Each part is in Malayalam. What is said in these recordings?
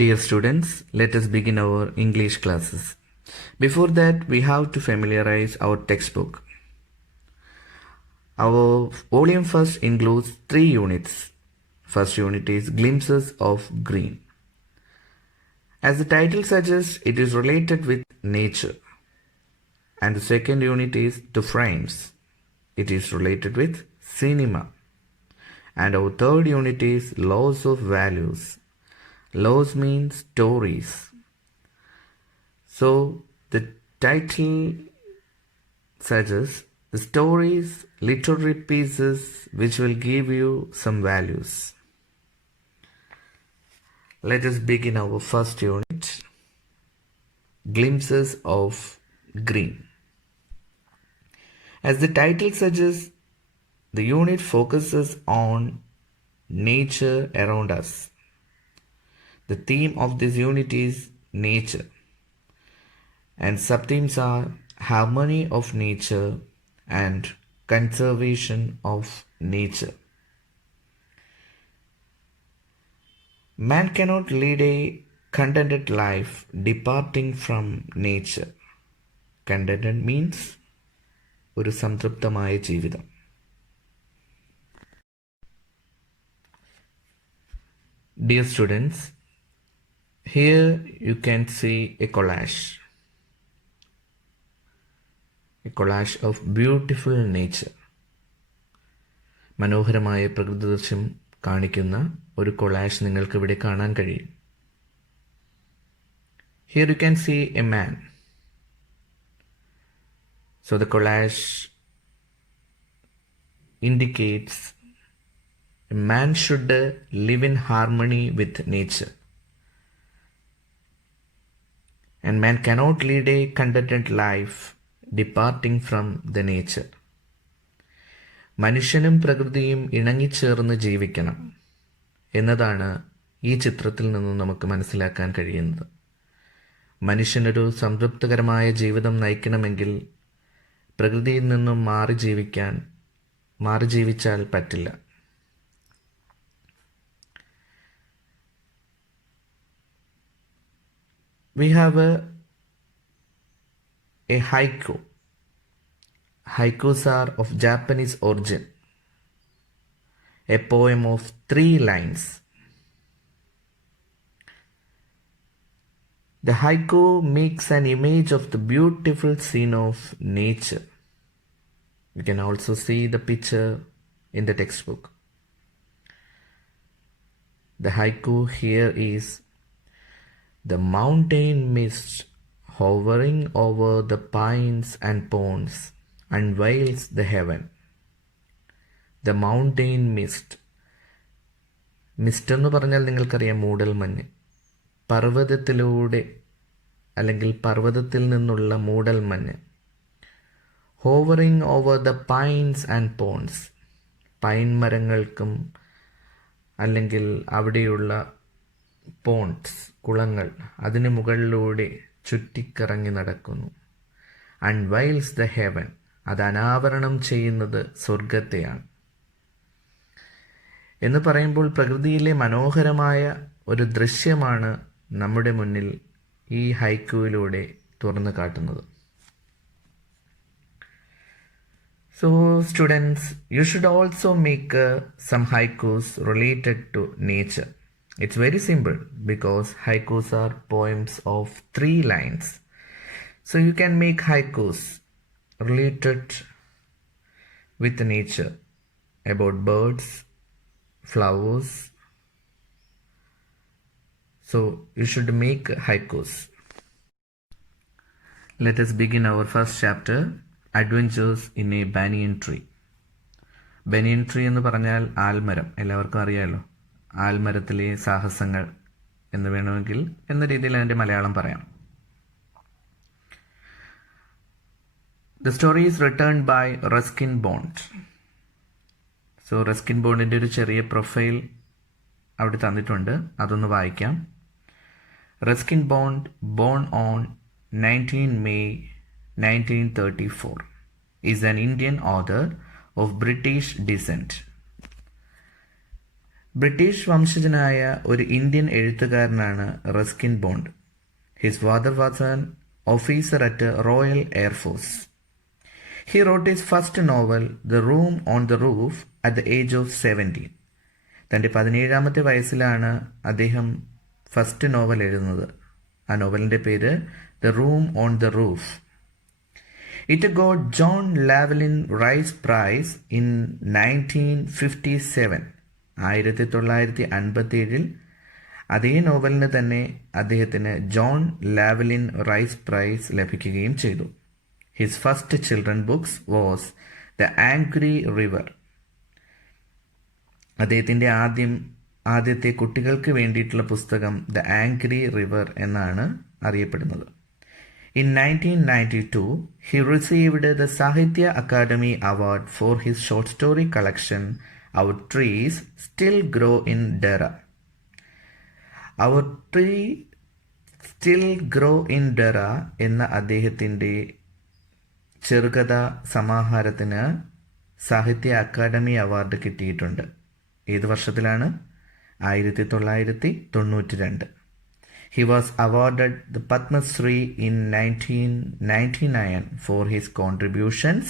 Dear students, let us begin our English classes. Before that, we have to familiarize our textbook. Our volume first includes 3 units. First unit is Glimpses of Green. As the title suggests, it is related with nature. And the second unit is The Frames. It is related with cinema. And our third unit is Laws of Values. Laws means stories. So the title suggests the stories, literary pieces which will give you some values. Let us begin our first unit, Glimpses of Green. As the title suggests, the unit focuses on nature around us. The theme of this unit is nature, and subthemes are harmony of nature and conservation of nature. Man cannot lead a contented life departing from nature. Contented means ഒരു സംതൃപ്തമായ ജീവിതം. Dear students, here you can see a collage of beautiful nature. മനോഹരമായ പ്രകൃതി ദൃശ്യം കാണിക്കുന്ന ഒരു കൊളാഷ് നിങ്ങൾക്ക് ഇവിടെ കാണാൻ കഴിയും. Here you can see a man. So the collage indicates a man should live in harmony with nature. And man cannot lead a contented life departing from the nature. മനുഷ്യനും പ്രകൃതിയും ഇണങ്ങിച്ചേർന്ന് ജീവിക്കണം എന്നതാണ് ഈ ചിത്രത്തിൽ നിന്നും നമുക്ക് മനസ്സിലാക്കാൻ കഴിയുന്നത്. മനുഷ്യനൊരു സംതൃപ്തകരമായ ജീവിതം നയിക്കണമെങ്കിൽ പ്രകൃതിയിൽ നിന്നും മാറി ജീവിച്ചാൽ പറ്റില്ല. We have a haiku. Haikus are of Japanese origin. A poem of 3 lines. The haiku makes an image of the beautiful scene of nature. You can also see the picture in the textbook. The haiku here is: the mountain mist hovering over the pines and ponds unveils the heaven. The mountain mist. Mist എന്ന് പറഞ്ഞാൽ നിങ്ങൾക്കറിയാം മൂടൽമഞ്ഞ്. പർവ്വതത്തിലൂടെ അല്ലെങ്കിൽ പർവ്വതത്തിൽ നിന്നുള്ള മൂടൽമഞ്ഞ്. Hovering over the pines and ponds. Pine മരങ്ങൾക്കും അല്ലെങ്കിൽ അവിടെയുള്ള പോൺസ് കുളങ്ങൾ അതിന് മുകളിലൂടെ ചുറ്റിക്കറങ്ങി നടക്കുന്നു. Unveils the heaven. അത് അനാവരണം ചെയ്യുന്നത് സ്വർഗത്തെയാണ് എന്ന് പറയുമ്പോൾ പ്രകൃതിയിലെ മനോഹരമായ ഒരു ദൃശ്യമാണ് നമ്മുടെ മുന്നിൽ ഈ ഹൈക്കുവിലൂടെ തുറന്നു കാട്ടുന്നത്. So students, you should also make some haikus related to nature. It's very simple because haikus are poems of 3 lines. So you can make haikus related with nature, about birds, flowers. So you should make haikus. Let us begin our first chapter, Adventures in a Banyan Tree. Banyan tree എന്ന് പറഞ്ഞാൽ ആൽമരം, എല്ലാവർക്കും അറിയാമല്ലോ. ആൽമരത്തിലെ സാഹസങ്ങൾ എന്ന് വേണമെങ്കിൽ എന്ന രീതിയിൽ അതിൻ്റെ മലയാളം പറയാം. The story is written by Ruskin Bond. So Ruskin ബോണ്ടിൻ്റെ ഒരു ചെറിയ പ്രൊഫൈൽ അവിടെ തന്നിട്ടുണ്ട്, അതൊന്ന് വായിക്കാം. Ruskin Bond, born on 19 May 1934, is an Indian author of British descent. British വംശജനായ ഒരു ഇന്ത്യൻ എഴുത്തുകാരനാണ് Ruskin bond. His father was an officer at royal air force. He wrote his first novel, The Room on the Roof, at the age of 17. തൻ്റെ 17-ാമത്തെ വയസ്സിലാണ് അദ്ദേഹം ഫസ്റ്റ് നോവൽ എഴുതുന്നത്. ആ നോവലിൻ്റെ പേര് the room on the roof. It got John Llewellyn Rhys prize in 1957. 1957 അതേ നോവലിന് തന്നെ അദ്ദേഹത്തിന് ജോൺ ലാവലിൻ റൈസ് പ്രൈസ് ലഭിക്കുകയും ചെയ്തു. His first children books was The Angry River. അദ്ദേഹത്തിൻ്റെ ആദ്യത്തെ കുട്ടികൾക്ക് വേണ്ടിയിട്ടുള്ള പുസ്തകം ദ ആംഗ്രി റിവർ എന്നാണ് അറിയപ്പെടുന്നത്. In 1992, he received the Sahitya Academy Award for his short story collection Our Trees Still Grow in Dera. Our Tree Still Grow in Dera എന്ന അദ്ദേഹത്തിൻ്റെ ചെറുകഥ സമാഹാരത്തിന് സാഹിത്യ അക്കാദമി അവാർഡ് കിട്ടിയിട്ടുണ്ട്. ഏത് വർഷത്തിലാണ്? 1992. He was awarded the Padma Shri in 1999 for his contributions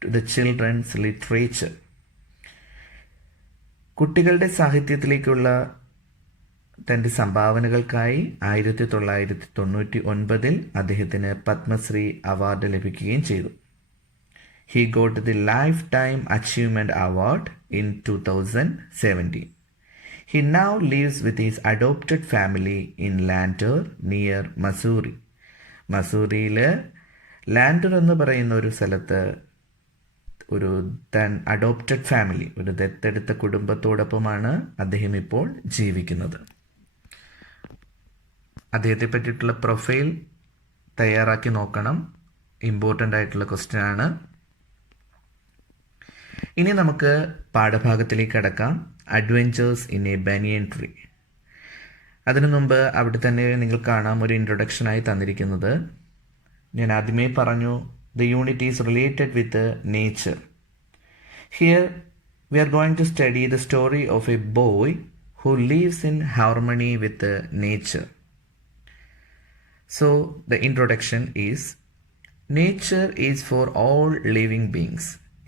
to the children's literature. കുട്ടികളുടെ സാഹിത്യത്തിലേക്കുള്ള തൻ്റെ സംഭാവനകൾക്കായി 1999 അദ്ദേഹത്തിന് പത്മശ്രീ അവാർഡ് ലഭിക്കുകയും ചെയ്തു. He got the Lifetime Achievement Award in 2017. He now lives with his adopted family in Lantur near Missouri. മസൂറിയിൽ ലാൻഡർ എന്ന് പറയുന്ന ഒരു സ്ഥലത്ത് ഒരു അഡോപ്റ്റഡ് ഫാമിലി, ഒരു ദത്തെടുത്ത കുടുംബത്തോടൊപ്പമാണ് അദ്ദേഹം ഇപ്പോൾ ജീവിക്കുന്നത്. അദ്ദേഹത്തെ പറ്റിയിട്ടുള്ള പ്രൊഫൈൽ തയ്യാറാക്കി നോക്കണം. ഇമ്പോർട്ടൻ്റ് ആയിട്ടുള്ള ക്വസ്റ്റ്യൻ ആണ്. ഇനി നമുക്ക് പാഠഭാഗത്തിലേക്ക് കടക്കാം. Adventures in A banyan tree. അതിനു മുമ്പ് അവിടെ തന്നെ നിങ്ങൾ കാണാം ഒരു ഇൻട്രൊഡക്ഷനായി തന്നിരിക്കുന്നത്. ഞാൻ ആദ്യമേ പറഞ്ഞു, the unit is related with nature. Here we are going to study the story of a boy who lives in harmony with nature. So, the introduction is, nature is for all living beings.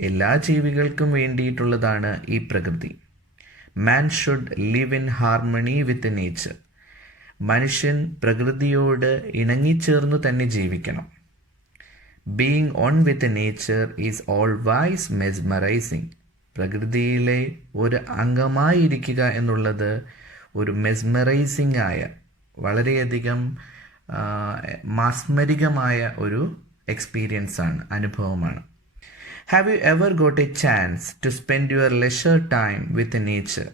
എല്ലാ ജീവികൾക്കും വേണ്ടിയിട്ടുള്ളതാണ് ഈ പ്രകൃതി. Man should live in harmony with nature. മനുഷ്യൻ പ്രകൃതിയോട് ഇണങ്ങിച്ചേർന്നു തന്നെ ജീവിക്കണം. Being on with nature is always mesmerizing. പ്രകൃതിയിലെ ഒരു അംഗമായിരിക്കുക എന്നുള്ളത് ഒരു മെസ്മറൈസിംഗ് ആയ, വളരെയധികം മാസ്മരികമായ ഒരു എക്സ്പീരിയൻസ് ആണ്, അനുഭവമാണ്. Have you ever got a chance to spend your leisure time with nature?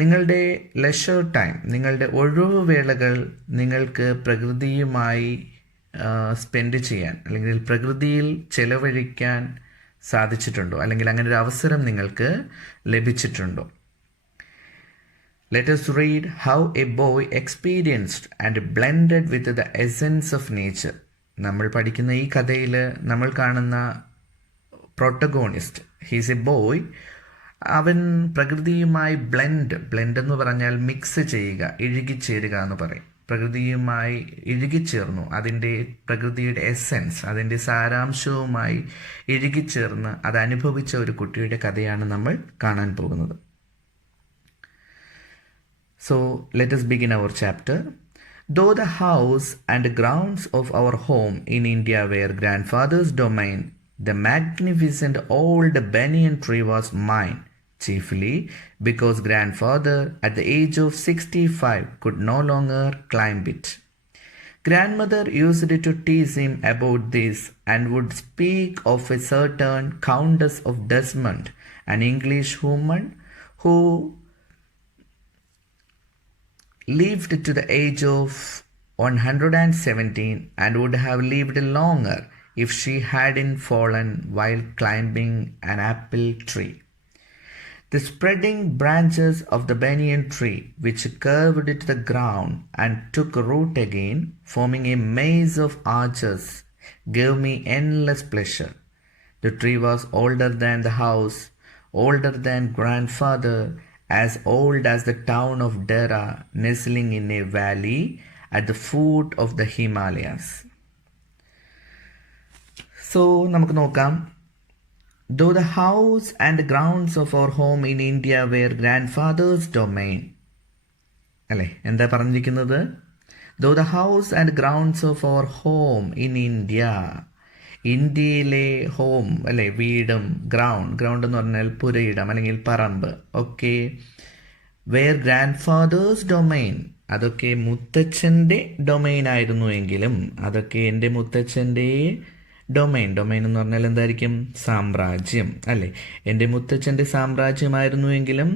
നിങ്ങളുടെ ലെഷർ ടൈം, നിങ്ങളുടെ ഒഴിവ് വേളകൾ നിങ്ങൾക്ക് പ്രകൃതിയുമായി സ്പെൻഡ് ചെയ്യാൻ അല്ലെങ്കിൽ പ്രകൃതിയിൽ ചെലവഴിക്കാൻ സാധിച്ചിട്ടുണ്ടോ? അല്ലെങ്കിൽ അങ്ങനെ ഒരു അവസരം നിങ്ങൾക്ക് ലഭിച്ചിട്ടുണ്ടോ? Let us read how a boy experienced and blended with the essence of nature. നമ്മൾ പഠിക്കുന്ന ഈ കഥയിൽ നമ്മൾ കാണുന്ന പ്രൊട്ടഗോണിസ്റ്റ്, ഹീസ് എ ബോയ്. അവൻ പ്രകൃതിയുമായി ബ്ലെൻഡ് എന്ന് പറഞ്ഞാൽ മിക്സ് ചെയ്യുക, ഇഴുകിച്ചേരുക എന്ന് പറയും. പ്രകൃതിയുമായി ഇഴുകിച്ചേർന്നു, അതിൻ്റെ പ്രകൃതിയുടെ എസെൻസ്, അതിൻ്റെ സാരാംശവുമായി ഇഴുകിച്ചേർന്ന് അത് അനുഭവിച്ച ഒരു കുട്ടിയുടെ കഥയാണ് നമ്മൾ കാണാൻ പോകുന്നത്. So, let us begin our chapter. Though the house and grounds of our home in India were grandfather's domain, the magnificent old banyan tree was mine, chiefly because grandfather at the age of 65 could no longer climb it. Grandmother used to tease him about this and would speak of a certain Countess of Desmond, an English woman who lived to the age of 117 and would have lived longer if she hadn't fallen while climbing an apple tree. The spreading branches of the banyan tree, which curved to the ground and took root again, forming a maze of arches, gave me endless pleasure. The tree was older than the house, older than grandfather, as old as the town of Dera, nestling in a valley at the foot of the Himalayas. So, നമുക്ക് നോക്കാം. Though the house and grounds of our home in India were grandfather's domain. അല്ലേ, എന്താ പറഞ്ഞിരിക്കുന്നത്? Though the house and grounds of our home in India, ഇന്ത്യയിലെ ഹോം അല്ലെ, വീടും ഗ്രൗണ്ട് എന്ന് പറഞ്ഞാൽ പുരയിടം അല്ലെങ്കിൽ പറമ്പ്, ഒക്കെ വേർ ഗ്രാൻഡ് ഡൊമൈൻ, അതൊക്കെ മുത്തച്ഛൻ്റെ ഡൊമൈൻ ആയിരുന്നു എങ്കിലും, അതൊക്കെ എൻ്റെ മുത്തച്ഛൻ്റെ ഡൊമൈൻ എന്ന് പറഞ്ഞാൽ എന്തായിരിക്കും? സാമ്രാജ്യം അല്ലേ. എൻ്റെ മുത്തച്ഛൻ്റെ സാമ്രാജ്യമായിരുന്നു എങ്കിലും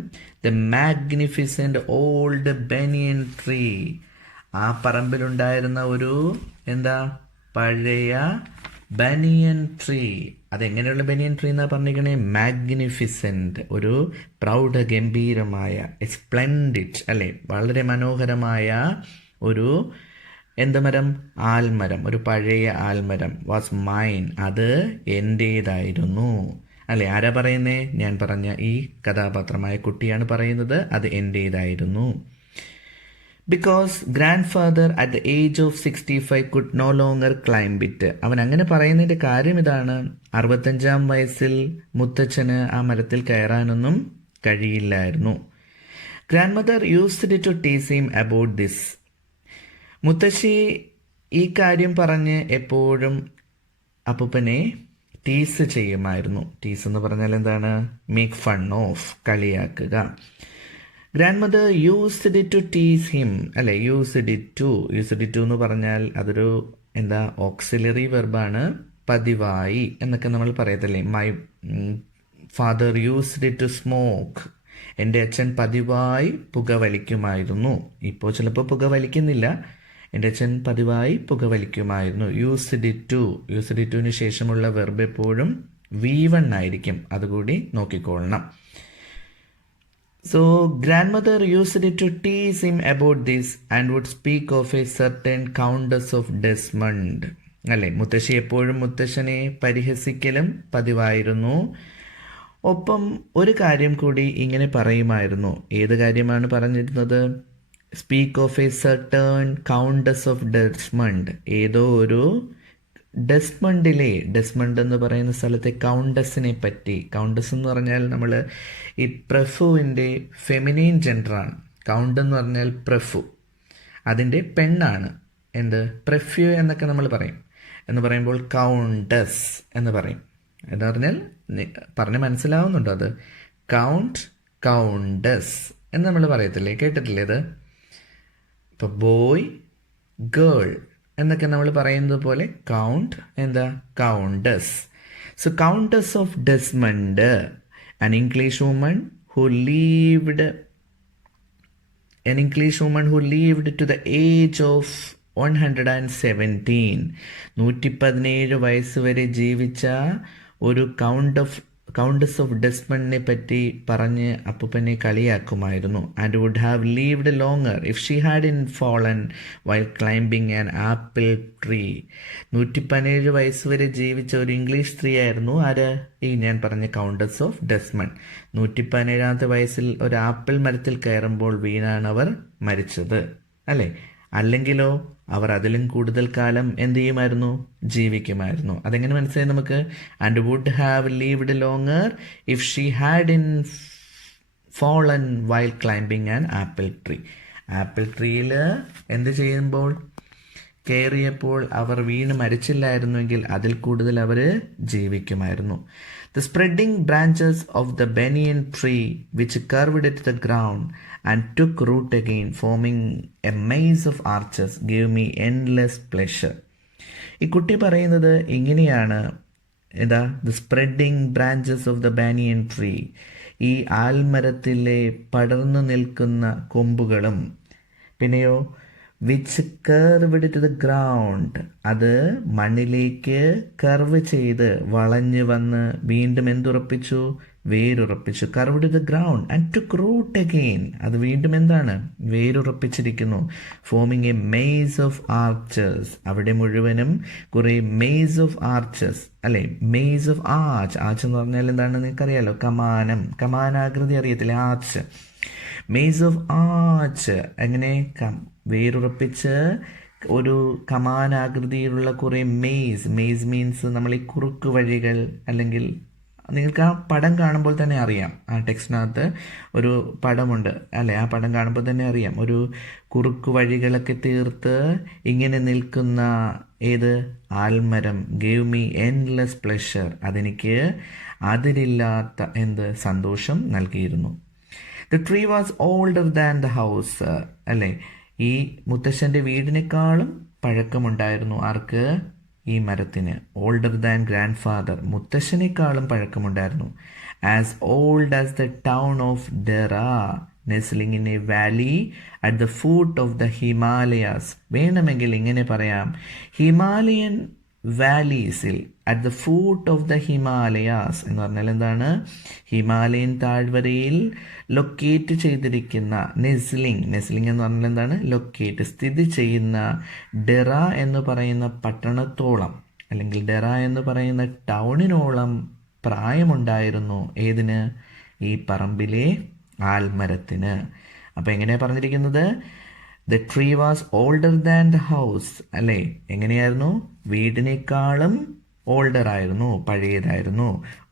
the magnificent old banian tree, ആ പറമ്പിലുണ്ടായിരുന്ന ഒരു പഴയ ബനിയൻ ട്രീ. അതെങ്ങനെയുള്ള ബനിയൻ ട്രീ എന്നാ പറഞ്ഞിരിക്കണേ? മാഗ്നിഫിസൻറ്റ്, ഒരു പ്രൗഢഗംഭീരമായ, സ്പ്ലെൻഡിഡ് അല്ലേ, വളരെ മനോഹരമായ ഒരു മരം? ആൽമരം, ഒരു പഴയ ആൽമരം. വാസ് മൈൻ, അത് എൻ്റേതായിരുന്നു അല്ലേ. ആരാ പറയുന്നേ? ഞാൻ പറഞ്ഞ ഈ കഥാപാത്രമായ കുട്ടിയാണ് പറയുന്നത്, അത് എൻ്റേതായിരുന്നു. Because grand father at the age of 65 could no longer climb it. അവൻ അങ്ങനെ പറയുന്നതിൻ്റെ കാര്യം ഇതാണ്: 65-ാം വയസ്സിൽ മുത്തച്ഛന് ആ മരത്തിൽ കയറാനൊന്നും കഴിയില്ലായിരുന്നു. Grand mother used to tease him about this. മുത്തശ്ശി ഈ കാര്യം പറഞ്ഞ് എപ്പോഴും അപ്പൂപ്പനെ ടീസ് ചെയ്യുമായിരുന്നു. ടീസ് എന്ന് പറഞ്ഞാൽ എന്താണ്? മേക്ക് ഫൺ ഓഫ്, കളിയാക്കുക. Grand mother used to tease him അല്ലെ. യൂസ്ഡ് ടു എന്ന് പറഞ്ഞാൽ അതൊരു ഓക്സിലറി വെർബാണ്. പതിവായി എന്നൊക്കെ നമ്മൾ പറയത്തില്ലേ. My father used to smoke. എൻ്റെ അച്ഛൻ പതിവായി പുകവലിക്കുമായിരുന്നു. ഇപ്പോൾ ചിലപ്പോൾ പുകവലിക്കുന്നില്ല. എൻ്റെ അച്ഛൻ പതിവായി പുകവലിക്കുമായിരുന്നു. യൂസ്ഡ് ടുവിന് ശേഷമുള്ള വെർബ് എപ്പോഴും V1 ആയിരിക്കും. അതുകൂടി നോക്കിക്കൊള്ളണം. So, grandmother used to tease him about this and would speak of a certain Countess of Desmond. അല്ലേ, മുത്തശ്ശി എപ്പോഴും മുത്തശ്ശനെ പരിഹസിക്കലും പതിവായിരുന്നു. ഒപ്പം ഒരു കാര്യം കൂടി ഇങ്ങനെ പറയുമായിരുന്നു. ഏത് കാര്യമാണ് പറഞ്ഞിരുന്നത്? Speak of A certain countess of Desmond. ഏതോ ഒരു ഡെസ്മണ്ട് എന്ന് പറയുന്ന സ്ഥലത്തെ കൗണ്ടസിനെ പറ്റി. കൗണ്ടസ് എന്ന് പറഞ്ഞാൽ നമ്മൾ ഈ പ്രഫുവിൻ്റെ ഫെമിനൈൻ ജെൻഡറാണ്. കൗണ്ട് എന്ന് പറഞ്ഞാൽ പ്രഫു, അതിൻ്റെ പെണ്ണാണ്. പ്രഫ്യൂ എന്നൊക്കെ നമ്മൾ പറയും. എന്ന് പറയുമ്പോൾ കൗണ്ടസ് എന്ന് പറയും. എന്ന് പറഞ്ഞാൽ പറഞ്ഞ് മനസ്സിലാവുന്നുണ്ടോ? അത് കൗണ്ടസ് എന്ന് നമ്മൾ പറയത്തില്ലേ, കേട്ടിട്ടില്ലേ അത്? ഇപ്പോൾ ബോയ്, ഗേൾ എന്നൊക്കെ നമ്മൾ പറയുന്നത് പോലെ countess. So countess of Desmond, an English woman who lived to the age of 117. 117 വയസ്സ് വരെ ജീവിച്ച ഒരു കൗണ്ടസ് ഓഫ് ഡെസ്മണ്ടിനെ പറ്റി പറഞ്ഞ് അപ്പൂപ്പനെ കളിയാക്കുമായിരുന്നു. And would have lived longer if she had in fallen while climbing an apple tree. 117 വയസ്സ് വരെ ജീവിച്ച ഒരു ഇംഗ്ലീഷ് സ്ത്രീ ആയിരുന്നു ആര്? ഈ ഞാൻ പറഞ്ഞ കൗണ്ടസ് ഓഫ് ഡെസ്മണ്ട്. 117-ാമത്തെ വയസ്സിൽ ഒരു ആപ്പിൾ മരത്തിൽ കയറുമ്പോൾ വീണാണ് അവർ മരിച്ചത് അല്ലേ. അല്ലെങ്കിലോ അവർ അതിലും കൂടുതൽ കാലം എന്ത് ചെയ്യുമായിരുന്നു? ജീവിക്കുമായിരുന്നു. അതെങ്ങനെ മനസ്സിലായി നമുക്ക്? And would have lived longer if she had in fallen while climbing an apple tree. Apple ട്രീയിൽ എന്ത് ചെയ്യുമ്പോൾ, കയറിയപ്പോൾ അവർ വീണ് മരിച്ചില്ലായിരുന്നുവെങ്കിൽ അതിൽ കൂടുതൽ അവർ ജീവിക്കുമായിരുന്നു. The spreading branches of the banyan tree which curved at the ground and took root again, forming a maze of arches, gave me endless pleasure. ഈ കുട്ടി പറയുന്നത് ഇങ്ങനെയാണ്. the spreading branches of the banyan tree, ഈ ആൽമരത്തിലെ പടർന്നു നിൽക്കുന്ന കൊമ്പുകളും, പിന്നെയോ which curved to the ground, അത് മണ്ണിലേക്ക് കർവ് ചെയ്ത് വളഞ്ഞു വന്ന് വീണ്ടും എന്തുറപ്പിച്ചു? വേരുറപ്പിച്ചു. Curved the ground and took root again. അത് വീണ്ടും എന്താണ്? വേരുറപ്പിച്ചിരിക്കുന്നു. Forming a maze of arches. അവിടെ മുഴുവനും കുറേ മെയ്സ് ഓഫ് ആർച്ചേഴ്സ്, അല്ലെ? Maze of arch. ആർച്ച് എന്ന് പറഞ്ഞാൽ എന്താണ് നിങ്ങൾക്കറിയാലോ? കമാനം. കമാനാകൃതി അറിയത്തില്ലേ? ആർച്ച്. Maze of arch. എങ്ങനെ? വേരുറപ്പിച്ച് ഒരു കമാനാകൃതിയിലുള്ള കുറേ മെയ്സ്. മെയ്സ് മീൻസ് നമ്മൾ ഈ കുറുക്ക് വഴികൾ, അല്ലെങ്കിൽ നിങ്ങൾക്ക് ആ പടം കാണുമ്പോൾ തന്നെ അറിയാം. ആ ടെക്സ്റ്റിനകത്ത് ഒരു പടമുണ്ട്, അല്ലെ? ആ പടം കാണുമ്പോൾ തന്നെ അറിയാം. ഒരു കുറുക്ക് വഴികളൊക്കെ തീർത്ത് ഇങ്ങനെ നിൽക്കുന്ന ഏത്? ആൽമരം. Gave me endless pleasure. അതെനിക്ക് അതിരില്ലാത്ത സന്തോഷം നൽകിയിരുന്നു. The tree was older than the house. അല്ലേ? ഈ മുത്തശ്ശൻ്റെ വീടിനേക്കാളും പഴക്കമുണ്ടായിരുന്നു. ആർക്ക്? ഈ മരത്തിന്. Older than grand father. മുത്തശ്ശനേക്കാളും പഴക്കമുണ്ടായിരുന്നു. As old as the town of Dehra, nestling in a valley at the foot of the Himalayas. വേണമെങ്കിൽ ഇങ്ങനെ പറയാം, ഹിമാലയൻ വാലീസിൽ, at the foot of the Himalayas എന്ന് പറഞ്ഞാൽ എന്താണ്? ഹിമാലയൻ താഴ്വരയിൽ ലൊക്കേറ്റ് ചെയ്തിരിക്കുന്ന, നെസ്ലിംഗ് എന്ന് പറഞ്ഞാൽ എന്താണ്? ലൊക്കേറ്റ്, സ്ഥിതി ചെയ്യുന്ന ഡെറ എന്ന് പറയുന്ന പട്ടണത്തോളം, അല്ലെങ്കിൽ ഡെറ എന്ന് പറയുന്ന ടൗണിനോളം പ്രായമുണ്ടായിരുന്നു. ഏതിന്? ഈ പറമ്പിലെ ആൽമരത്തിന്. അപ്പം എങ്ങനെയാണ് പറഞ്ഞിരിക്കുന്നത്? The tree was older than the house. അല്ലേ? എങ്ങനെയായിരുന്നു? വീടിനേക്കാളും ഓൾഡർ ആയിരുന്നു, പഴയതായിരുന്നു.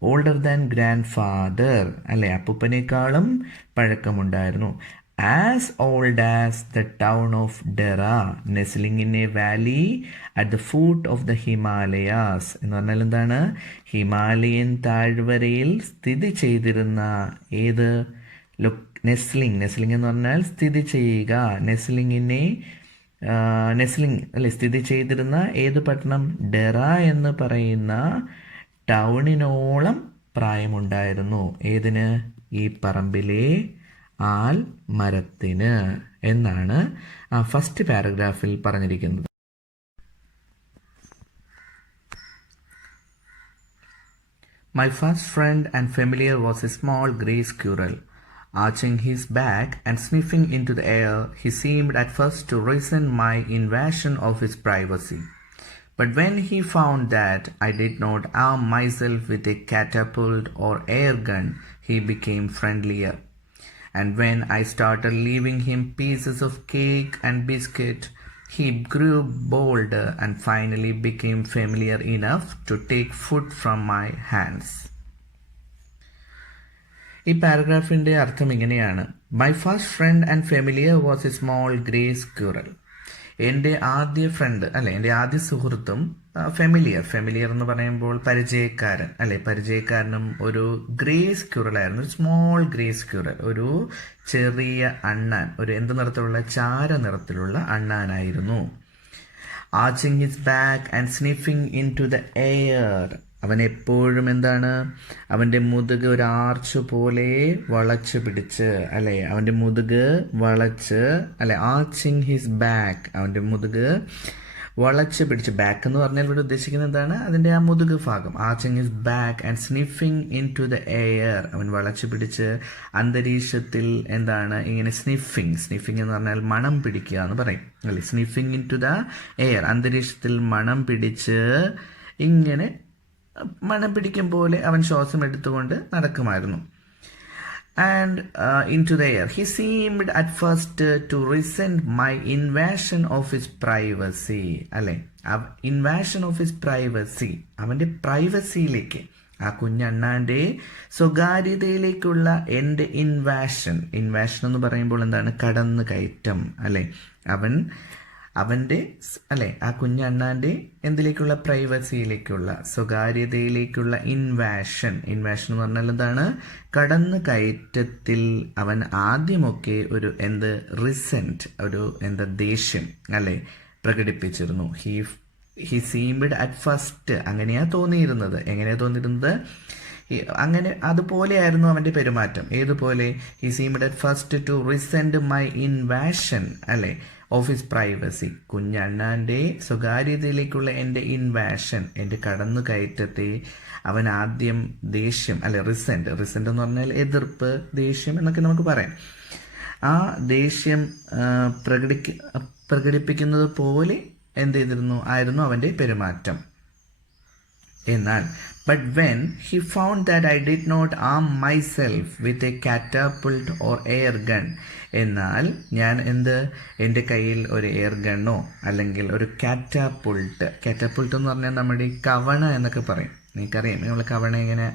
Older than grand father. അല്ലേ? അപ്പൂപ്പനേക്കാളും പഴക്കമുണ്ടായിരുന്നു. As old as the town of Dehra, nestling in a valley at the foot of the Himalayas. എന്ന് പറഞ്ഞാൽ എന്താണ്? ഹിമാലയൻ താഴ്വരയിൽ സ്ഥിതി ചെയ്തിരുന്ന ഏത്? നെസ്ലിംഗ് എന്ന് പറഞ്ഞാൽ സ്ഥിതി ചെയ്യുക. നെസ്ലിംഗ് അല്ലെ? സ്ഥിതി ചെയ്തിരുന്ന ഏത് പട്ടണം? ഡെറ എന്ന് പറയുന്ന ടൗണിനോളം പ്രായമുണ്ടായിരുന്നു. ഏതിന്? ഈ പറമ്പിലെ ആൽ മരത്തിന് എന്നാണ് ആ ഫസ്റ്റ് പാരഗ്രാഫിൽ പറഞ്ഞിരിക്കുന്നത്. My first friend and familiar was a small gray squirrel. Arching his back and sniffing into the air, he seemed at first to resent my invasion of his privacy. But when he found that I did not arm myself with a catapult or air gun, he became friendlier. And when I started leaving him pieces of cake and biscuit, he grew bolder and finally became familiar enough to take food from my hands. ഈ പാരഗ്രാഫിൻ്റെ അർത്ഥം ഇങ്ങനെയാണ്. My first friend and familiar was a small grey squirrel. എൻ്റെ ആദ്യ ഫ്രണ്ട്, അല്ലെ, എൻ്റെ ആദ്യ സുഹൃത്തും ഫെമിലിയർ എന്ന് പറയുമ്പോൾ പരിചയക്കാരൻ, അല്ലെ, പരിചയക്കാരനും ഒരു ഗ്രേ സ്ക്യൂറൽ ആയിരുന്നു. ഒരു സ്മോൾ ഗ്രേ സ്ക്യൂറൽ, ഒരു ചെറിയ അണ്ണാൻ, ഒരു എന്ത് നിറത്തിലുള്ള? ചാര നിറത്തിലുള്ള അണ്ണാനായിരുന്നു. Arching his back and sniffing into the air. അവൻ എപ്പോഴും എന്താണ്? അവൻ്റെ മുതുക് ഒരു ആർച്ച് പോലെ വളച്ച് പിടിച്ച്, അല്ലെ, അവൻ്റെ മുതുക് വളച്ച്, അല്ലെ, ആർച്ചിങ് ഹിസ് ബാക്ക്, അവൻ്റെ മുതുക് വളച്ച് പിടിച്ച്. ബാക്ക് എന്ന് പറഞ്ഞാൽ ഇവിടെ ഉദ്ദേശിക്കുന്നത് എന്താണ്? അതിൻ്റെ ആ മുതുക് ഭാഗം. Arching his back and sniffing into the air. അവൻ വളച്ച് പിടിച്ച് അന്തരീക്ഷത്തിൽ എന്താണ്? ഇങ്ങനെ സ്നിഫിങ് എന്ന് പറഞ്ഞാൽ മണം പിടിക്കുക എന്ന് പറയും, അല്ലെ? Sniffing into the air, അന്തരീക്ഷത്തിൽ മണം പിടിച്ച്, ഇങ്ങനെ മണം പിടിക്കും പോലെ അവൻ ശ്വാസം എടുത്തുകൊണ്ട് നടക്കുമായിരുന്നു. And into the air he seemed at first to resent my invasion of his privacy. അല്ലെ? ഇൻവാഷൻ ഓഫ് ഹിസ് പ്രൈവസി, അവൻ്റെ പ്രൈവസിയിലേക്ക്, ആ കുഞ്ഞണ്ണാൻ്റെ സ്വകാര്യതയിലേക്കുള്ള എൻ്റെ ഇൻവാഷൻ എന്ന് പറയുമ്പോൾ എന്താണ്? കടന്നു കയറ്റം, അല്ലെ? അവൻ്റെ അല്ലെ, ആ കുഞ്ഞണ്ണാൻ്റെ എന്തിലേക്കുള്ള? പ്രൈവസിയിലേക്കുള്ള, സ്വകാര്യതയിലേക്കുള്ള ഇൻവാഷൻ എന്ന് പറഞ്ഞാൽ എന്താണ്? കടന്നു കയറ്റത്തിൽ അവൻ ആദ്യമൊക്കെ ഒരു റിസെന്റ്, ഒരു ദേഷ്യം, അല്ലെ, പ്രകടിപ്പിച്ചിരുന്നു. ഹി സീംഡ് അറ്റ് ഫസ്റ്റ്, അങ്ങനെയാ തോന്നിയിരുന്നത്. എങ്ങനെയാ തോന്നിയിരുന്നത്? അങ്ങനെ അതുപോലെയായിരുന്നു അവൻ്റെ പെരുമാറ്റം. ഏതുപോലെ? He seemed at first to resent my invasion, അല്ലേ, ഓഫ് ഹിസ് പ്രൈവസി. കുഞ്ഞണ്ണാൻ്റെ സ്വകാര്യതയിലേക്കുള്ള എൻ്റെ ഇൻവാഷൻ, എൻ്റെ കടന്നുകയറ്റത്തെ അവൻ ആദ്യം ദേഷ്യം, അല്ലെ, റിസെൻറ്റ് എന്ന് പറഞ്ഞാൽ എതിർപ്പ്, ദേഷ്യം എന്നൊക്കെ നമുക്ക് പറയാം. ആ ദേഷ്യം പ്രകടിപ്പിക്കുന്നത് പോലെ എന്ത് ചെയ്തിരുന്നു ആയിരുന്നു അവൻ്റെ പെരുമാറ്റം. എന്നാൽ but when he found that I did not arm myself with a catapult or air gun, എന്നാൽ ഞാൻ എൻ്റെ കയ്യിൽ ഒരു എയർ ഗണ്ണോ അല്ലെങ്കിൽ ഒരു കാറ്റാപ്പിൾട്ട് എന്ന് പറഞ്ഞാൽ നമ്മുടെ ഈ കവണ എന്നൊക്കെ പറയും. നിങ്ങൾക്കറിയാം, നമ്മൾ കവണ ഇങ്ങനെ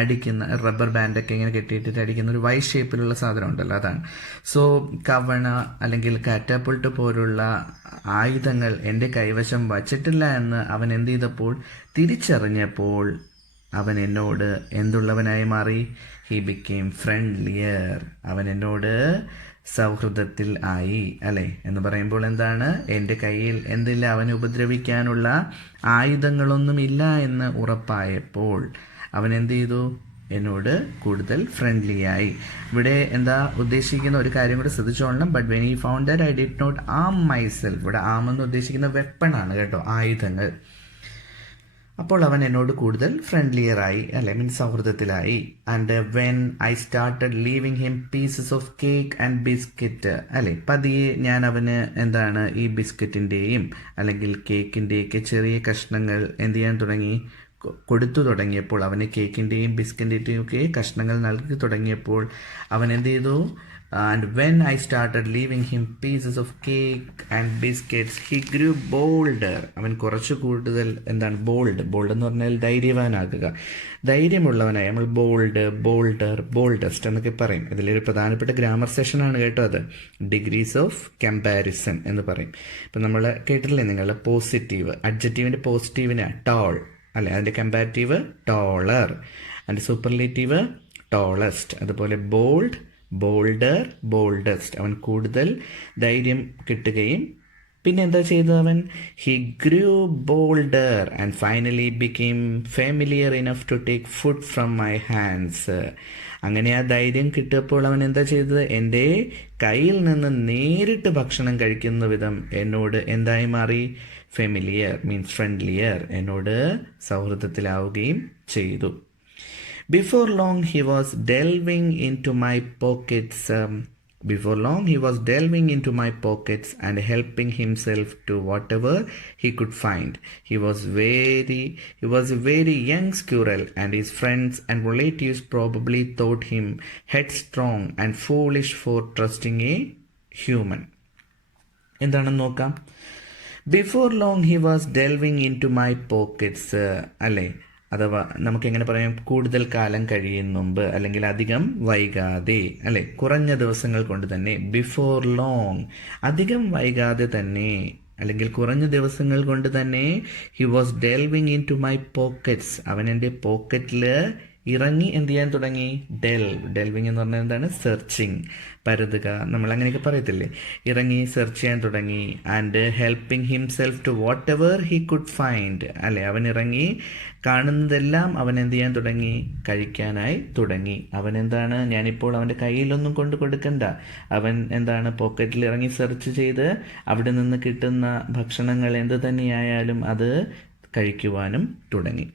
അടിക്കുന്ന റബ്ബർ ബാൻഡൊക്കെ ഇങ്ങനെ കെട്ടിയിട്ടിട്ട് അടിക്കുന്ന ഒരു വൈ ഷേപ്പിലുള്ള സാധനം ഉണ്ടല്ലോ, അതാണ്. സോ കവണ അല്ലെങ്കിൽ കാറ്റാപ്പിൾട്ട് പോലുള്ള ആയുധങ്ങൾ എൻ്റെ കൈവശം വച്ചിട്ടില്ല എന്ന് അവൻ എന്ത് ചെയ്തപ്പോൾ, തിരിച്ചറിഞ്ഞപ്പോൾ അവൻ എന്നോട് എന്തുള്ളവനായി മാറി? He became friendlier. അവൻ എന്നോട് സൗഹൃദത്തിൽ ആയി, അല്ലേ? എന്ന് പറയുമ്പോൾ എന്താണ്? എൻ്റെ കയ്യിൽ എന്തില്ല, അവനെ ഉപദ്രവിക്കാനുള്ള ആയുധങ്ങളൊന്നുമില്ല എന്ന് ഉറപ്പായപ്പോൾ അവൻ എന്ത് ചെയ്തു? എന്നോട് കൂടുതൽ ഫ്രണ്ട്ലി ആയി. ഇവിടെ എന്താ ഉദ്ദേശിക്കുന്ന ഒരു കാര്യം കൂടെ ശ്രദ്ധിച്ചോളണം. But when he found that I did not arm myself, ഇവിടെ ആം എന്ന് ഉദ്ദേശിക്കുന്ന വെപ്പണാണ് കേട്ടോ, ആയുധങ്ങൾ. അപ്പോൾ അവൻ എന്നോട് കൂടുതൽ ഫ്രണ്ട്ലിയർ ആയി, അല്ലെ, മീൻസ് സൗഹൃദത്തിലായി. And when I started leaving him pieces of cake and biscuit, അല്ലെ, പതിയെ ഞാൻ അവന് എന്താണ് ഈ ബിസ്ക്കറ്റിൻ്റെയും അല്ലെങ്കിൽ കേക്കിൻ്റെയൊക്കെ ചെറിയ കഷ്ണങ്ങൾ എന്ത് ചെയ്യാൻ തുടങ്ങി, കൊടുത്തു തുടങ്ങിയപ്പോൾ, അവന് കേക്കിൻ്റെയും ബിസ്ക്കറ്റിൻ്റെയും ഒക്കെ കഷ്ണങ്ങൾ നൽകി തുടങ്ങിയപ്പോൾ അവൻ എന്ത് ചെയ്തു? And when I started leaving him pieces of cake and biscuits he grew bolder. അവൻ കുറച്ച് കൂടുതൽ എന്താണ് ബോൾഡ് എന്ന് പറഞ്ഞാൽ ധൈര്യവാനാകുക, ധൈര്യമുള്ളവനായി. നമ്മൾ ബോൾഡർ, ബോൾഡസ്റ്റ് എന്നൊക്കെ പറയും. ഇതിലൊരു പ്രധാനപ്പെട്ട ഗ്രാമർ സെഷനാണ് കേട്ടോ അത്. ഡിഗ്രീസ് ഓഫ് കമ്പാരിസൺ എന്ന് പറയും. ഇപ്പം നമ്മൾ കേട്ടിട്ടില്ലേ നിങ്ങൾ, പോസിറ്റീവ് അഡ്ജക്റ്റീവിൻ്റെ പോസിറ്റീവിന് ടോൾ, അല്ലെ, അതിൻ്റെ കമ്പാരിറ്റീവ് ടോളർ, അതിൻ്റെ സൂപ്പർലേറ്റീവ് ടോളസ്റ്റ്. അതുപോലെ ബോൾഡർ, ബോൾഡസ്റ്റ്. അവൻ കൂടുതൽ ധൈര്യം കിട്ടുകയും പിന്നെ എന്താ ചെയ്തത് അവൻ? He grew bolder and finally became familiar enough to take food from my hands. അങ്ങനെ ആ ധൈര്യം കിട്ടിയപ്പോൾ അവൻ എന്താ ചെയ്തത്? എൻ്റെ കയ്യിൽ നിന്ന് നേരിട്ട് ഭക്ഷണം കഴിക്കുന്ന വിധം എന്നോട് എന്തായി മാറി? ഫെമിലിയർ മീൻസ് ഫ്രണ്ട്ലിയർ, എന്നോട് സൗഹൃദത്തിലാവുകയും ചെയ്തു. Before long he was delving into my pockets. And helping himself to whatever he could find. He was a very young squirrel, and his friends and relatives probably thought him headstrong and foolish for trusting a human. എന്താണെന്ന് നോക്കാം. Before long he was delving into my pockets, അല്ലേ, അഥവാ നമുക്കെങ്ങനെ പറയാം, കൂടുതൽ കാലം കഴിയും മുമ്പ് അല്ലെങ്കിൽ അധികം വൈകാതെ, അല്ലെ, കുറഞ്ഞ ദിവസങ്ങൾ കൊണ്ട് തന്നെ. ബിഫോർ ലോങ്, അധികം വൈകാതെ തന്നെ അല്ലെങ്കിൽ കുറഞ്ഞ ദിവസങ്ങൾ കൊണ്ട് തന്നെ. He was delving into my pockets, അവൻ എൻ്റെ പോക്കറ്റിൽ ഇറങ്ങി എന്ത് ചെയ്യാൻ തുടങ്ങി? ഡെൽവിങ് എന്ന് പറഞ്ഞാൽ എന്താണ്? സെർച്ചിങ്, പരതുക, നമ്മൾ അങ്ങനെയൊക്കെ പറയത്തില്ലേ, ഇറങ്ങി സെർച്ച് ചെയ്യാൻ തുടങ്ങി. And helping himself to whatever he could find, അല്ലെ, അവൻ ഇറങ്ങി കാണുന്നതെല്ലാം അവൻ എന്ത് ചെയ്യാൻ തുടങ്ങി? കഴിക്കാനായി തുടങ്ങി. അവൻ എന്താണ്, ഞാനിപ്പോൾ അവൻ്റെ കയ്യിലൊന്നും കൊണ്ട് കൊടുക്കണ്ട, അവൻ എന്താണ് പോക്കറ്റിൽ ഇറങ്ങി സെർച്ച് ചെയ്ത് അവിടെ നിന്ന് കിട്ടുന്ന ഭക്ഷണങ്ങൾ എന്ത് തന്നെയായാലും അത് കഴിക്കുവാനും തുടങ്ങി.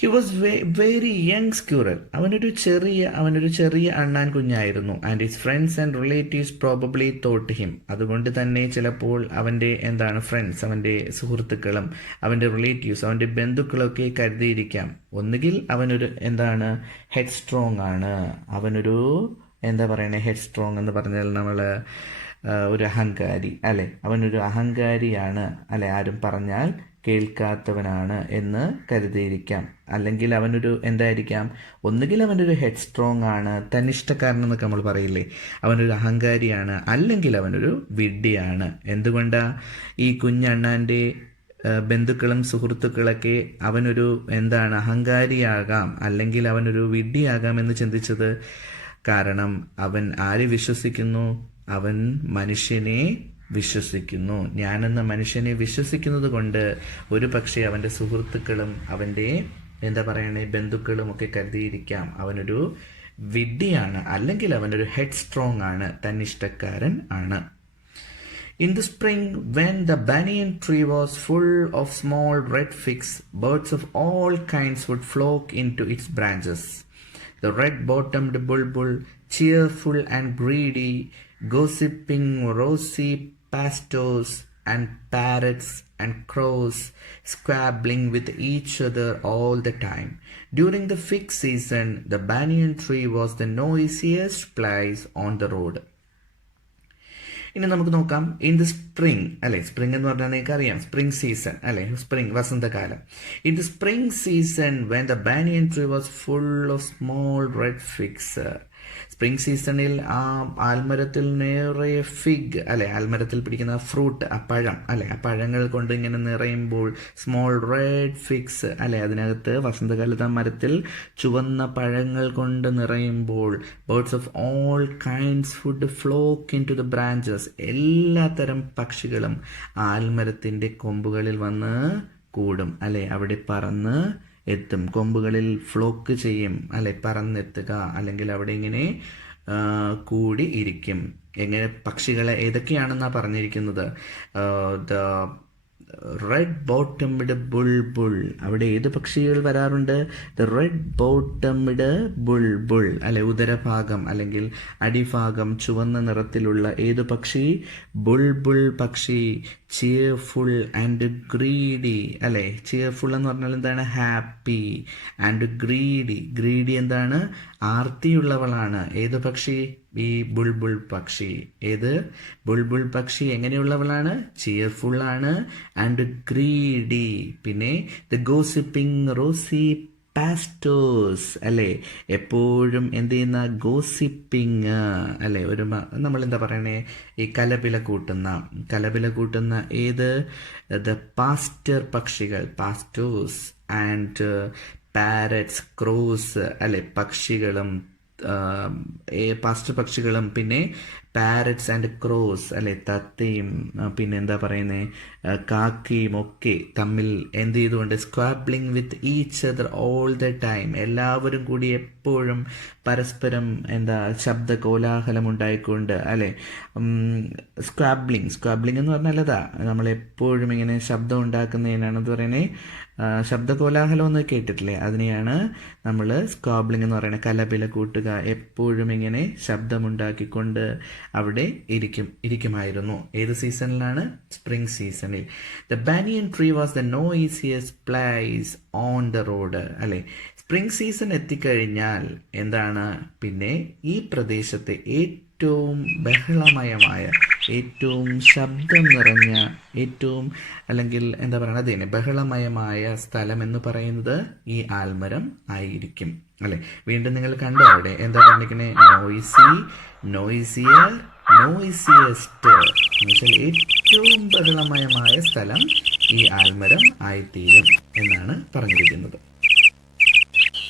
He was very young squirrel, അവനൊരു ചെറിയ അണ്ണാൻ കുഞ്ഞായിരുന്നു. And his friends and relatives probably thought him, അതുകൊണ്ട് തന്നെ ചിലപ്പോൾ അവൻ്റെ എന്താണ് ഫ്രണ്ട്സ്, അവൻ്റെ സുഹൃത്തുക്കളും അവൻ്റെ റിലേറ്റീവ്സ്, അവൻ്റെ ബന്ധുക്കളൊക്കെ കരുതിയിരിക്കാം, ഒന്നുകിൽ അവനൊരു എന്താണ് ഹെഡ് സ്ട്രോങ് ആണ്, അവനൊരു എന്താ പറയണേ, ഹെഡ് സ്ട്രോങ് എന്ന് പറഞ്ഞാൽ നമ്മൾ ഒരു അഹങ്കാരി, അല്ലെ, അവനൊരു അഹങ്കാരിയാണ്, അല്ലെ, ആരും പറഞ്ഞാൽ കേൾക്കാത്തവനാണ് എന്ന് കരുതിയിരിക്കാം. അല്ലെങ്കിൽ അവനൊരു എന്തായിരിക്കാം, ഒന്നുകിൽ അവനൊരു ഹെഡ് സ്ട്രോങ് ആണ്, തന്നിഷ്ടക്കാരൻ എന്നൊക്കെ നമ്മൾ പറയില്ലേ, അവനൊരു അഹങ്കാരിയാണ്, അല്ലെങ്കിൽ അവനൊരു വിഡ്ഢിയാണ്. എന്തുകൊണ്ടാ? ഈ കുഞ്ഞണ്ണാൻ്റെ ബന്ധുക്കളും സുഹൃത്തുക്കളൊക്കെ അവനൊരു എന്താണ് അഹങ്കാരിയാകാം അല്ലെങ്കിൽ അവനൊരു വിഡ്ഢിയാകാം എന്ന് ചിന്തിച്ചത്. കാരണം അവൻ ആരെ വിശ്വസിക്കുന്നു? അവൻ മനുഷ്യനെ വിശ്വസിക്കുന്നു. ഞാനെന്ന മനുഷ്യനെ വിശ്വസിക്കുന്നത് കൊണ്ട് ഒരു പക്ഷേ അവൻ്റെ സുഹൃത്തുക്കളും അവൻ്റെ എന്താ പറയണേ, ബന്ധുക്കളും ഒക്കെ കരുതിയിരിക്കാം അവനൊരു വിഡ്ഢിയാണ്, അല്ലെങ്കിൽ അവനൊരു ഹെഡ് സ്ട്രോങ് ആണ്, തന്നിഷ്ടക്കാരൻ ആണ്. In the spring, when the banyan tree was full of small red figs, birds of all kinds would flock into its branches. The red-bottomed bulbul, cheerful and greedy, gossiping rosy pastors and parrots and crows, squabbling with each other all the time. During the fig season, the banyan tree was the noisiest place on the road. ഇനി നമുക്ക് നോക്കാം, ഇൻ ദ സ്പ്രിംഗ് അല്ലെ, സ്പ്രിംഗ് എന്ന് പറഞ്ഞാൽ നിങ്ങൾക്ക് അറിയാം സ്പ്രിംഗ് സീസൺ അല്ലെ, സ്പ്രിംഗ് വസന്തകാലം. In the spring season when the banyan tree was full of small red figs. Spring സീസണിൽ ആ ആൽമരത്തിൽ നിറയെ ഫിഗ് അല്ലെ, ആൽമരത്തിൽ പിടിക്കുന്ന ഫ്രൂട്ട്, ആ പഴം അല്ലെ, ആ പഴങ്ങൾ കൊണ്ട് ഇങ്ങനെ നിറയുമ്പോൾ സ്മോൾ റെഡ് ഫിഗ്സ് അല്ലെ, അതിനകത്ത് വസന്തകാലത്ത് ആ മരത്തിൽ ചുവന്ന പഴങ്ങൾ കൊണ്ട് നിറയുമ്പോൾ birds of all kinds would flock into the branches. എല്ലാത്തരം പക്ഷികളും ആൽമരത്തിൻ്റെ കൊമ്പുകളിൽ വന്ന് കൂടും അല്ലെ, അവിടെ പറന്ന് എത്തും, കൊമ്പുകളിൽ ഫ്ലോക്ക് ചെയ്യും അല്ലെ, പറന്നെത്തുക, അല്ലെങ്കിൽ അവിടെ ഇങ്ങനെ കൂടി ഇരിക്കും. എങ്ങനെ പക്ഷികളെ ഏതൊക്കെയാണെന്നാണ് പറഞ്ഞിരിക്കുന്നത്? ദ റെഡ് ബോട്ടംഡ് ബുൾബുൾ, അവിടെ ഏത് പക്ഷികൾ വരാറുണ്ട്? ദ റെഡ് ബോട്ടംഡ് ബുൾബുൾ അല്ലെ, ഉദരഭാഗം അല്ലെങ്കിൽ അടിഭാഗം ചുവന്ന നിറത്തിലുള്ള ഏത് പക്ഷി? ബുൾബുൾ പക്ഷി. ചിയർഫുൾ ആൻഡ് ഗ്രീഡി അല്ലെ, ചിയർഫുൾ എന്ന് പറഞ്ഞാൽ എന്താണ്? ഹാപ്പി. ആൻഡ് ഗ്രീഡി, ഗ്രീഡി എന്താണ്? ആർത്തിയുള്ളവളാണ്. ഏത് പക്ഷി? ഈ ബുൾബുൾ പക്ഷി. ഏത്? ബുൾബുൾ പക്ഷി എങ്ങനെയുള്ളവളാണ്? ചിയർഫുൾ ആണ്. And greedy. പിന്നെ ദ ഗോസിപ്പിംഗ് റോസി പാസ്റ്റേഴ്സ് അല്ലേ, എപ്പോഴും എന്ത് ചെയ്യുന്ന? ഗോസിപ്പിങ് അല്ലേ, ഒരു നമ്മൾ എന്താ പറയണേ, ഈ കലപില കൂട്ടുന്ന ഏത്? ദ പാസ്റ്റർ പക്ഷികൾ, പാസ്റ്റേഴ്സ്. ആൻഡ് പാരറ്റ്സ്, ക്രോസ് അല്ലെ, പക്ഷികളും പാസ്റ്റർ പക്ഷികളും, പിന്നെ പാരറ്റ്സ് ആൻഡ് ക്രോസ് അല്ലെ, തത്തയും പിന്നെ എന്താ പറയുന്നത്, കാക്കയും ഒക്കെ തമ്മിൽ എന്ത് ചെയ്തുകൊണ്ട്? Squabbling with each other all the time, എല്ലാവരും കൂടി എപ്പോഴും പരസ്പരം എന്താ ശബ്ദ കോലാഹലം ഉണ്ടായിക്കൊണ്ട് അല്ലെ. സ്ക്വാബ്ലിംഗ് എന്ന് പറഞ്ഞാൽ അതാ, നമ്മളെപ്പോഴും ഇങ്ങനെ ശബ്ദം ഉണ്ടാക്കുന്നതിനാണ് അത് പറയുന്നത്. ശബ്ദ കോലാഹലം എന്ന് കേട്ടിട്ടില്ലേ? അതിനെയാണ് നമ്മൾ സ്ക്വാബ്ലിംഗ് എന്ന് പറയുന്നത്. കലപില കൂട്ടുക, എപ്പോഴും ഇങ്ങനെ ശബ്ദമുണ്ടാക്കിക്കൊണ്ട് അവിടെ ഇരിക്കുമായിരുന്നു. ഏത് സീസണിലാണ്? സ്പ്രിംഗ് സീസണിൽ. The banyan tree was the noisiest place on the road അല്ലെ. സ്പ്രിംഗ് സീസൺ എത്തിക്കഴിഞ്ഞാൽ എന്താണ്? പിന്നെ ഈ പ്രദേശത്തെ ഏറ്റവും ബഹളമയമായ, ഏറ്റവും ശബ്ദം നിറഞ്ഞ, ഏറ്റവും അല്ലെങ്കിൽ എന്താ പറയുക, അത് തന്നെ ബഹളമയമായ സ്ഥലം എന്ന് പറയുന്നത് ഈ ആൽമരം ആയിരിക്കും അല്ലെ. വീണ്ടും നിങ്ങൾ കണ്ടോ അവിടെ എന്താ പറഞ്ഞിരിക്കണേ? നോയ്സി, നോയ്സിയർ, നോയ്സിയസ്റ്റ് എന്നുവെച്ചാൽ ഏറ്റവും ബഹളമയമായ സ്ഥലം ഈ ആൽമരം ആയിത്തീരും എന്നാണ് പറഞ്ഞിരിക്കുന്നത്.